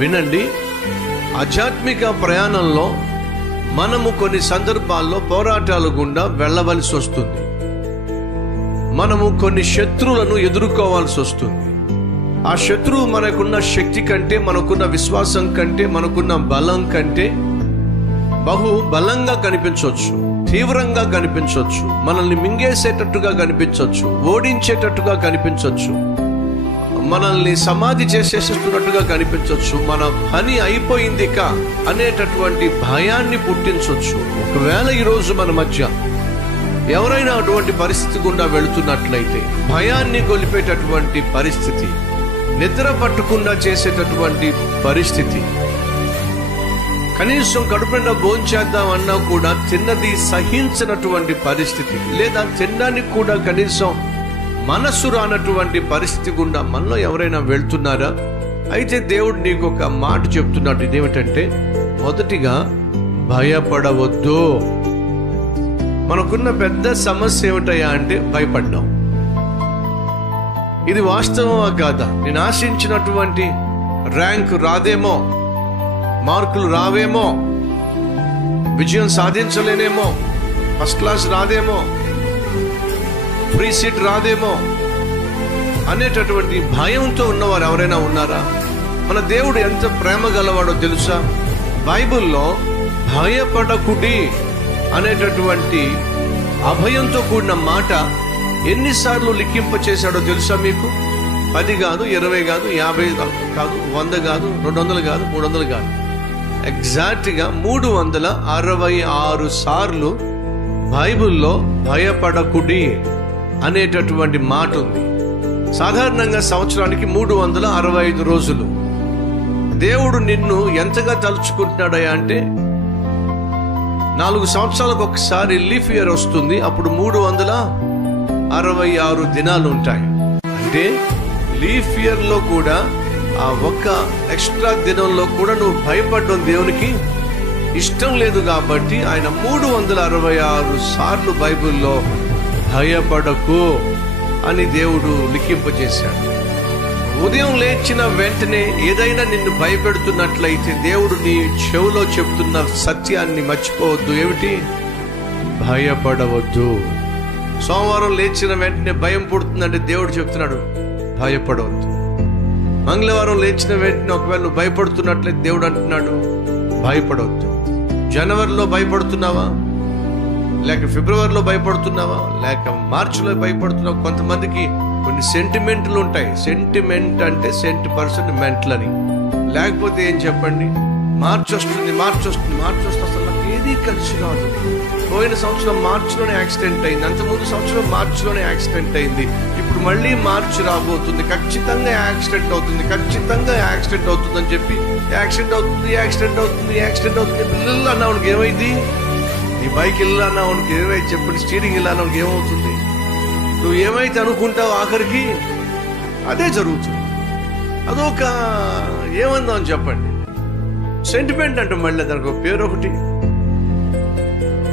వినండి, ఆధ్యాత్మిక ప్రయాణంలో మనము కొన్ని సందర్భాల్లో పోరాటాల గుండా వెళ్ళవలసి వస్తుంది. మనము కొన్ని శత్రువులను ఎదుర్కోవాల్సి వస్తుంది. ఆ శత్రువు మనకున్న శక్తి కంటే, మనకున్న విశ్వాసం కంటే, మనకున్న బలం కంటే బహు బలంగా కనిపించవచ్చు, తీవ్రంగా కనిపించవచ్చు, మనల్ని మింగేసేటట్టుగా కనిపించవచ్చు, ఓడించేటట్టుగా కనిపించవచ్చు, మనల్ని సమాధి చేసేస్తున్నట్టుగా కనిపించవచ్చు, మన పని అయిపోయింది అనేటటువంటి భయాన్ని పుట్టించవచ్చు. ఒకవేళ ఈరోజు మన మధ్య ఎవరైనా అటువంటి పరిస్థితి గుండా వెళుతున్నట్లయితే, భయాన్ని గొలిపేటటువంటి పరిస్థితి, నిద్ర పట్టకుండా చేసేటటువంటి పరిస్థితి, కనీసం కడుపు నిండా భోంచేద్దామన్నా కూడా తిన్నది సహించినటువంటి పరిస్థితి, లేదా తినడానికి కూడా కనీసం మనస్సు రానటువంటి పరిస్థితి గుండా మనలో ఎవరైనా వెళ్తున్నారా? అయితే దేవుడు నీకు ఒక మాట చెప్తున్నాడు. ఇదేమిటంటే, మొదటిగా భయపడవద్దు. మనకున్న పెద్ద సమస్య ఏమిటయ్యా అంటే భయపడ్డాం. ఇది వాస్తవమా కాదా? నేను ఆశించినటువంటి ర్యాంక్ రాదేమో, మార్కులు రావేమో, విజయం సాధించలేనేమో, ఫస్ట్ క్లాస్ రాదేమో, ఫ్రీ సీట్ రాదేమో అనేటటువంటి భయంతో ఉన్నవారు ఎవరైనా ఉన్నారా? మన దేవుడు ఎంత ప్రేమ గలవాడో తెలుసా? బైబిల్లో భయపడకుడి అనేటటువంటి అభయంతో కూడిన మాట ఎన్నిసార్లు లిఖింప చేశాడో తెలుసా మీకు? 10 కాదు, 20 కాదు, 50 కాదు, 100 కాదు, 200 కాదు, 300 కాదు, ఎగ్జాక్ట్గా 366 సార్లు బైబిల్లో భయపడకుడి అనేటటువంటి మాట ఉంది. సాధారణంగా సంవత్సరానికి 365 రోజులు. దేవుడు నిన్ను ఎంతగా తలుచుకుంటున్నాడయ్యా అంటే, 4 సంవత్సరాలకు ఒకసారి లీఫ్ ఇయర్ వస్తుంది. అప్పుడు 366 దినాలు ఉంటాయి. అంటే లీఫ్ ఇయర్ లో కూడా ఆ ఒక్క ఎక్స్ట్రా దినంలో కూడా నువ్వు భయపడడం దేవునికి ఇష్టం లేదు. కాబట్టి ఆయన 366 సార్లు బైబిల్లో భయపడకు అని దేవుడు లిఖింపజేశాడు. ఉదయం లేచిన వెంటనే ఏదైనా నిన్ను భయపెడుతున్నట్లయితే దేవుడు నీ చెవిలో చెప్తున్న సత్యాన్ని మర్చిపోవద్దు. ఏమిటి? భయపడవద్దు. సోమవారం లేచిన వెంటనే భయం పుడుతుందంటే దేవుడు చెప్తున్నాడు భయపడవద్దు. మంగళవారం లేచిన వెంటనే ఒకవేళ నువ్వు భయపడుతున్నట్లయితే దేవుడు అంటున్నాడు భయపడవద్దు. జనవరిలో భయపడుతున్నావా? లేక ఫిబ్రవరిలో భయపడుతున్నావా? లేక మార్చిలో భయపడుతున్నావా? కొంతమందికి కొన్ని సెంటిమెంట్లు ఉంటాయి. సెంటిమెంట్ అంటే సెంట్% మెంటల్ అని. లేకపోతే ఏం చెప్పండి, మార్చి వస్తుంది అసలు నాకు ఏది కలిసి రాదు. పోయిన సంవత్సరం మార్చిలోనే యాక్సిడెంట్ అయింది, అంతకుముందు సంవత్సరం మార్చిలోనే యాక్సిడెంట్ అయింది, ఇప్పుడు మళ్ళీ మార్చి రాబోతుంది, ఖచ్చితంగా యాక్సిడెంట్ అవుతుంది అని చెప్పి యాక్సిడెంట్ అవుతుంది పిల్లలు అన్నవాడికి ఏమైంది? నీ బైక్ వెళ్ళా అన్నవాడికి ఏమైంది చెప్పండి? స్టీరింగ్ వెళ్ళా అన్నవాడికి ఏమవుతుంది? నువ్వు ఏమైతే అనుకుంటావు ఆఖరికి అదే జరుగుతుంది. అదొక ఏమందాం చెప్పండి, సెంటిమెంట్ అంటే మళ్ళీ దానికి ఒక పేరు ఒకటి.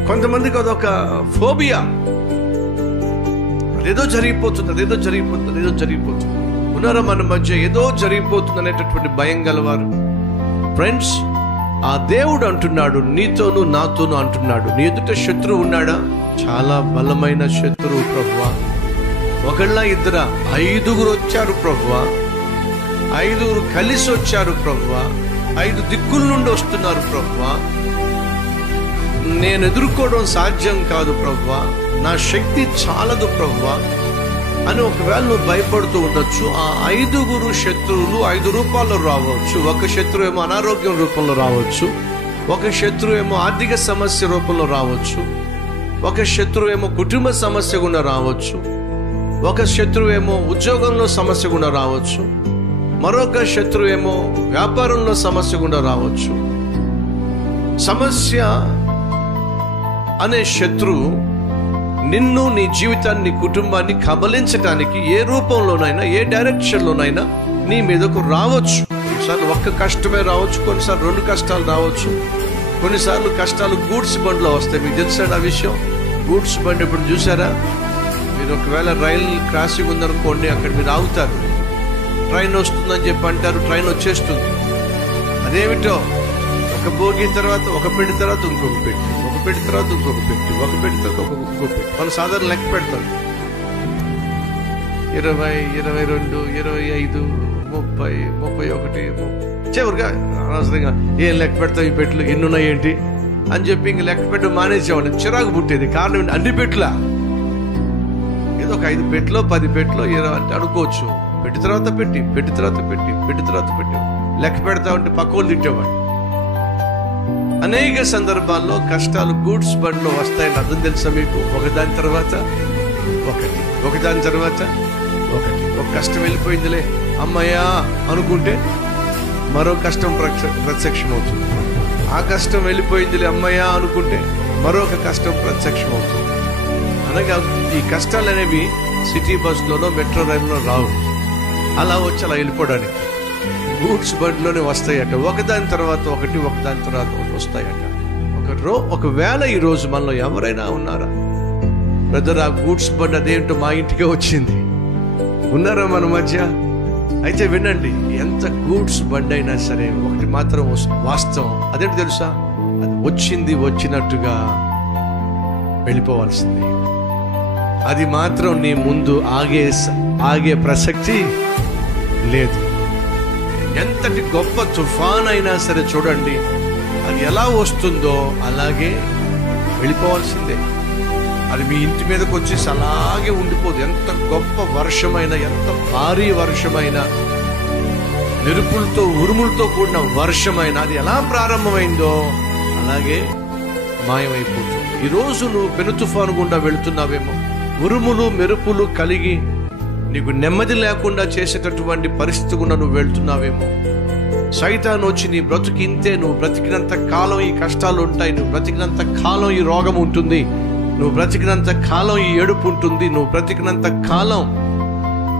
కొంతమందికి అదొక ఫోబియా. అదేదో జరిగిపోతుంది. ఉన్నారా మన మధ్య ఏదో జరిగిపోతుంది అనేటటువంటి భయం గలవారు? ఫ్రెండ్స్, ఆ దేవుడు అంటున్నాడు నీతోనూ నాతోనూ అంటున్నాడు, నీ ఎదుట శత్రువు ఉన్నాడా? చాలా బలమైన శత్రువు ప్రభువా. ఒకళ్ళ ఇద్దరా? 5 వచ్చారు ప్రభువా. 5 కలిసి వచ్చారు ప్రభువా. 5 దిక్కుల నుండి వస్తున్నారు ప్రభువా. నేను ఎదుర్కోవడం సాధ్యం కాదు ప్రభువా, నా శక్తి చాలదు ప్రభువా అని ఒకవేళ నువ్వు భయపడుతూ ఉండొచ్చు. ఆ 5 శత్రువులు 5 రూపాల్లో రావచ్చు. ఒక శత్రువు ఏమో అనారోగ్యం రూపంలో రావచ్చు, ఒక శత్రువు ఏమో ఆర్థిక సమస్య రూపంలో రావచ్చు, ఒక శత్రువు ఏమో కుటుంబ సమస్య గుండా రావచ్చు, ఒక శత్రువు ఏమో ఉద్యోగంలో సమస్య గుండా రావచ్చు, మరొక శత్రువు ఏమో వ్యాపారంలో సమస్య గుండా రావచ్చు. సమస్య అనే శత్రువు నిన్ను, నీ జీవితాన్ని, నీ కుటుంబాన్ని కబలించడానికి ఏ రూపంలోనైనా, ఏ డైరెక్షన్లోనైనా నీ మీదకు రావచ్చు. కొన్నిసార్లు ఒక్క కష్టమే రావచ్చు, కొన్నిసార్లు 2 కష్టాలు రావచ్చు, కొన్నిసార్లు కష్టాలు గూడ్స్ బండిలో వస్తాయి. మీకు తెలుసాడు ఆ విషయం? గూడ్స్ బండి ఇప్పుడు చూసారా? మీరు ఒకవేళ రైల్ క్రాసింగ్ ఉందనుకోండి, అక్కడ మీరు ఆగుతారు, ట్రైన్ వస్తుందని చెప్పి అంటారు, ట్రైన్ వచ్చేస్తుంది. అదేమిటో, ఒక భోగి తర్వాత ఒక పెట్టి తర్వాత ఇంకొక పెట్టి, ఒక పెట్టి తర్వాత ఇంకొక పెట్టి, ఒక పెట్టి తర్వాత ఇంకొక పెట్టి. వాళ్ళు సాధారణ లెక్క పెడతారు, 20, 22, 25, 30, 31. చివరిగా అనవసరంగా ఏం లెక్క పెడతావు, ఈ పెట్లు ఎన్నున్నాయి ఏంటి అని చెప్పి ఇంక లెక్క పెట్టడం మానేసేవాడిని. చిరాకు పుట్టేది. కారణం ఏంటి? అన్ని పెట్ల, ఏదో ఒక 5 పెట్లో 10 పెట్లో 20 అంటే అనుకోవచ్చు. పెట్టి తర్వాత పెట్టి, పెట్టి తర్వాత పెట్టి, పెట్టి తర్వాత పెట్టి లెక్క పెడతా ఉంటే పక్కోళ్ళు తిట్టేవాడు. అనేక సందర్భాల్లో కష్టాలు గూడ్స్ బండ్లో వస్తాయని అర్థం తెలుసా మీకు? ఒకదాని తర్వాత ఒకటి, ఒకదాని తర్వాత ఒకటి. ఒక కష్టం వెళ్ళిపోయిందిలే అమ్మయ్యా అనుకుంటే మరో కష్టం ప్రత్యక్షమవుతుంది. ఆ కష్టం వెళ్ళిపోయిందిలే అమ్మయ్యా అనుకుంటే మరొక కష్టం ప్రత్యక్షమవుతుంది. అనగా ఈ కష్టాలు అనేవి సిటీ బస్సులోనో మెట్రో రైల్లో రావు. అలా వచ్చి అలా వెళ్ళిపోవడానికి గూడ్స్ బండ్లోనే వస్తాయట. ఒకదాని తర్వాత ఒకటి, ఒకదాని తర్వాత ఒకటి వస్తాయట. ఒకవేళ ఈరోజు మనలో ఎవరైనా ఉన్నారా బ్రదర్, ఆ గూడ్స్ బండ్ అదేంటో మా ఇంటికే వచ్చింది, ఉన్నారా మన మధ్య? అయితే వినండి, ఎంత గూడ్స్ బండి అయినా సరే ఒకటి మాత్రం వాస్తవం. అదేంటి తెలుసా? అది వచ్చింది వచ్చినట్టుగా వెళ్ళిపోవాల్సింది. అది మాత్రం నీ ముందు ఆగే ప్రసక్తి లేదు. ఎంతటి గొప్ప తుఫాన్ అయినా సరే చూడండి, అది ఎలా వస్తుందో అలాగే వెళ్ళిపోవాల్సిందే. అది మీ ఇంటి మీదకి వచ్చేసి అలాగే ఉండిపోదు. ఎంత గొప్ప వర్షమైనా, ఎంత భారీ వర్షమైనా, మెరుపులతో ఉరుములతో కూడిన వర్షమైనా, అది ఎలా ప్రారంభమైందో అలాగే మాయమైపోతుంది. ఈరోజు నువ్వు పెను తుఫాను గుండా వెళుతున్నావేమో, ఉరుములు మెరుపులు కలిగి నీకు నెమ్మది లేకుండా చేసేటటువంటి పరిస్థితి గుండా నువ్వు వెళ్తున్నావేమో. సైతాను వచ్చి నీ బ్రతుకింతే, నువ్వు బ్రతికినంత కాలం ఈ కష్టాలు ఉంటాయి, నువ్వు బ్రతికినంత కాలం ఈ రోగం ఉంటుంది, నువ్వు బ్రతికినంత కాలం ఈ ఏడుపు ఉంటుంది, నువ్వు బ్రతికినంత కాలం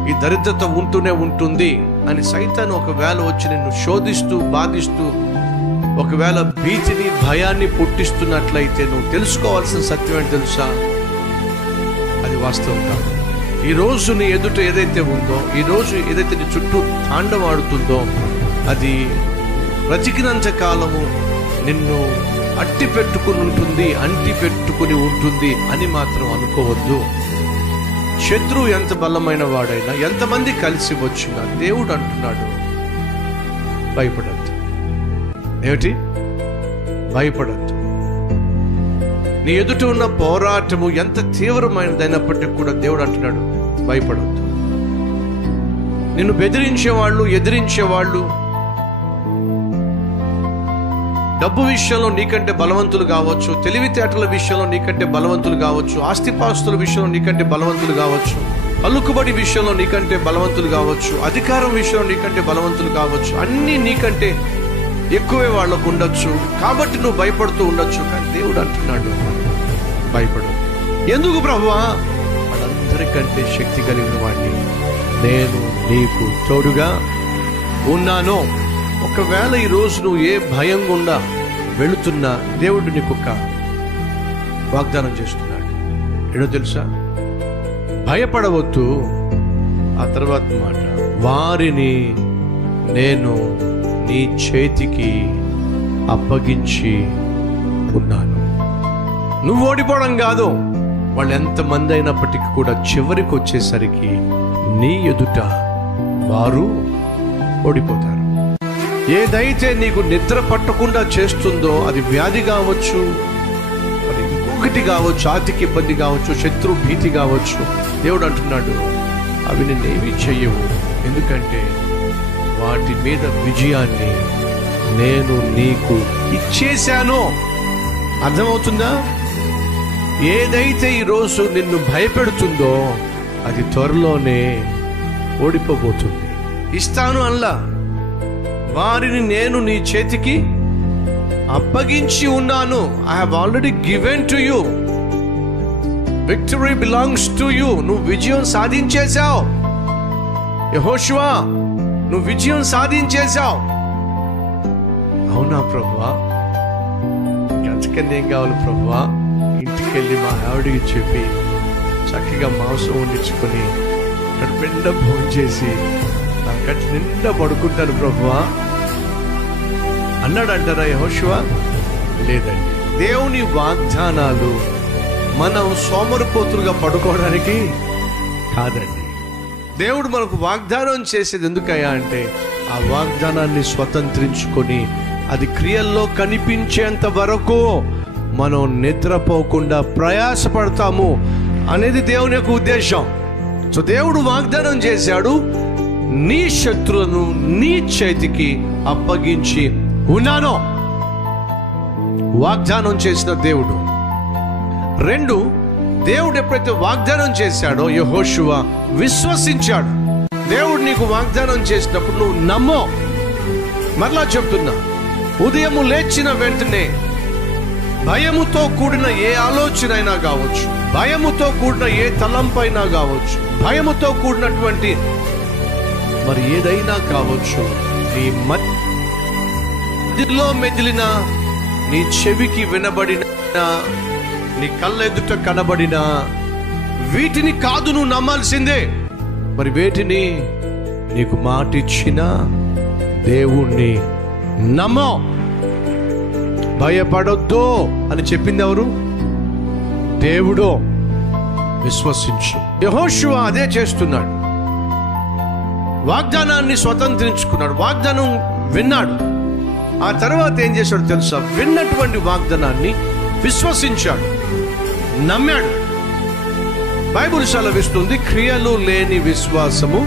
ఈ దరిద్రత ఉంటూనే ఉంటుంది అని సైతాను ఒకవేళ వచ్చి నిన్ను శోధిస్తూ బాధిస్తూ ఒకవేళ భీతిని భయాన్ని పుట్టిస్తున్నట్లయితే నువ్వు తెలుసుకోవాల్సిన సత్యం ఏంటి తెలుసా? అది వాస్తవం కాదు. ఈరోజు నీ ఎదుట ఏదైతే ఉందో, ఈరోజు ఏదైతే నీ చుట్టూ తాండవాడుతుందో, అది బ్రతికినంత కాలము నిన్ను అంటి పెట్టుకుని ఉంటుంది అని మాత్రం అనుకోవద్దు. శత్రువు ఎంత బలమైన వాడైనా, ఎంతమంది కలిసి వచ్చినా దేవుడు అంటున్నాడు భయపడద్దు. ఏమిటి? భయపడద్దు. నీ ఎదుట ఉన్న పోరాటము ఎంత తీవ్రమైనదైనప్పటికీ కూడా దేవుడు అంటున్నాడు భయపడద్దు. నిన్ను బెదిరించేవాళ్ళు, ఎదిరించేవాళ్ళు, డబ్బు విషయంలో నీకంటే బలవంతులు కావచ్చు, తెలివితేటల విషయంలో నీకంటే బలవంతులు కావచ్చు, ఆస్తిపాస్తుల విషయంలో నీకంటే బలవంతులు కావచ్చు, పలుకుబడి విషయంలో నీకంటే బలవంతులు కావచ్చు, అధికారం విషయంలో నీకంటే బలవంతులు కావచ్చు, అన్నీ నీకంటే ఎక్కువే వాళ్ళకు ఉండొచ్చు. కాబట్టి నువ్వు భయపడుతూ ఉండొచ్చు. కానీ దేవుడు అంటున్నాడు భయపడు. ఎందుకు ప్రభువా? వాళ్ళందరికంటే శక్తి కలిగిన వాడిని నేను నీకు తోడుగా ఉన్నాను. ఒకవేళ ఈరోజు నువ్వు ఏ భయం గుండా వెళుతున్నా దేవుడు నీకు ఒక వాగ్దానం చేస్తున్నాడు. ఏడో తెలుసా? భయపడవద్దు. ఆ తర్వాత మాట, వారిని నేను నీ చేతికి అప్పగించి ఉన్నాను. నువ్వు ఓడిపోవడం కాదు, వాళ్ళు ఎంతమంది అయినప్పటికీ కూడా చివరికి వచ్చేసరికి నీ ఎదుట వారు ఓడిపోతారు. ఏదైతే నీకు నిద్ర పట్టకుండా చేస్తుందో, అది వ్యాధి కావచ్చు, అది ఇంకొకటి కావచ్చు, ఆర్థిక ఇబ్బంది కావచ్చు, శత్రు భీతి కావచ్చు, దేవుడు అంటున్నాడు అవి నిన్నేమీ చెయ్యవు. ఎందుకంటే వాటి మీద విజయాన్ని నేను నీకు ఇచ్చేశాను. అర్థమవుతుందా? ఏదైతే ఈరోజు నిన్ను భయపెడుతుందో అది త్వరలోనే ఓడిపోబోతుంది. ఇస్తాను అల్లా, వారిని నేను నీ చేతికి అప్పగించి ఉన్నాను. I have already given to you. Victory belongs to you. నువ్వు విజయం సాధించేశావు. యెహోషువా, నువ్వు విజయం సాధించేశావు. అవునా ప్రభువా? అంతకన్నా ఏం కావాలి ప్రభువా? ఇంటికి వెళ్ళి మా ఆవిడికి చెప్పి చక్కగా మాంసం వండించుకొని కడుపు భోజనం చేసి నా కట్టి నిండా పడుకుంటాను ప్రభువా. అన్నాడంటారా యెహోషువ? లేదండి. దేవుని వాగ్దానాలు మనం సోమరిపోతులుగా పడుకోవడానికి కాదండి. దేవుడు మనకు వాగ్దానం చేసేది ఎందుకయ్యా అంటే ఆ వాగ్దానాన్ని స్వతంత్రించుకొని అది క్రియల్లో కనిపించేంత వరకు మనం నిద్రపోకుండా ప్రయాసపడతాము అనేది దేవుని యొక్క ఉద్దేశం. సో దేవుడు వాగ్దానం చేశాడు, నీ శత్రులను నీ చేతికి అప్పగించి ఉన్నాను. వాగ్దానం చేసిన దేవుడు. 2, దేవుడు ఎప్పుడైతే వాగ్దానం చేశాడో యెహోషువ విశ్వసించాడు. దేవుడు నీకు వాగ్దానం చేసినప్పుడు నువ్వు నమ్మో. మరలా చెప్తున్నా, ఉదయము లేచిన వెంటనే భయముతో కూడిన ఏ ఆలోచన అయినా కావచ్చు, భయముతో కూడిన ఏ తలంపైనా కావచ్చు, భయముతో కూడినటువంటి మరి ఏదైనా కావచ్చు, నీ మధ్యలో మెదిలిన, నీ చెవికి వినబడిన, నీ కళ్ళ ఎదుట కనబడిన వీటిని కాదు నువ్వు నమ్మాల్సిందే. మరి వేటిని? నీకు మాటిచ్చిన దేవుణ్ణి నమ్మో. భయపడొద్దు అని చెప్పింది ఎవరు? దేవుడు. విశ్వసించు. యెహోషువ అదే చేస్తున్నాడు. వాగ్దానాన్ని స్వతంత్రించుకున్నాడు, వాగ్దానం విన్నాడు. ఆ తర్వాత ఏం చేశాడు తెలుసా? విన్నటువంటి వాగ్దానాన్ని విశ్వసించాడు, నమ్మాడు. బైబిల్ సెలవిస్తుంది, క్రియలు లేని విశ్వాసము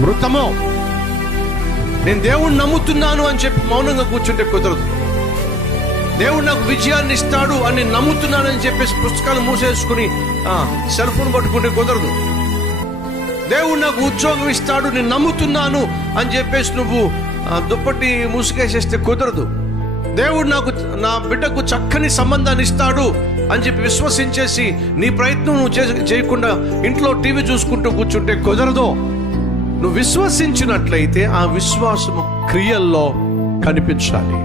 మృతము. నేను దేవుణ్ణి నమ్ముతున్నాను అని చెప్పి మౌనంగా కూర్చుంటే కుదరదు. దేవుడు నాకు విజయాన్ని ఇస్తాడు అని నమ్ముతున్నానని చెప్పేసి పుస్తకాలు మూసేసుకుని సెల్ ఫోన్ పట్టుకుంటే కుదరదు. దేవుడు నాకు ఉద్యోగం ఇస్తాడు నేను నమ్ముతున్నాను అని చెప్పేసి నువ్వు దుప్పటి మూసుకేసేస్తే కుదరదు. దేవుడు నాకు నా బిడ్డకు చక్కని సంబంధాన్ని ఇస్తాడు అని చెప్పి విశ్వసించేసి నీ ప్రయత్నం నువ్వు చేయకుండా ఇంట్లో టీవీ చూసుకుంటూ కూర్చుంటే కుదరదు. నువ్వు విశ్వసించినట్లయితే ఆ విశ్వాసము క్రియల్లో కనిపించాలి.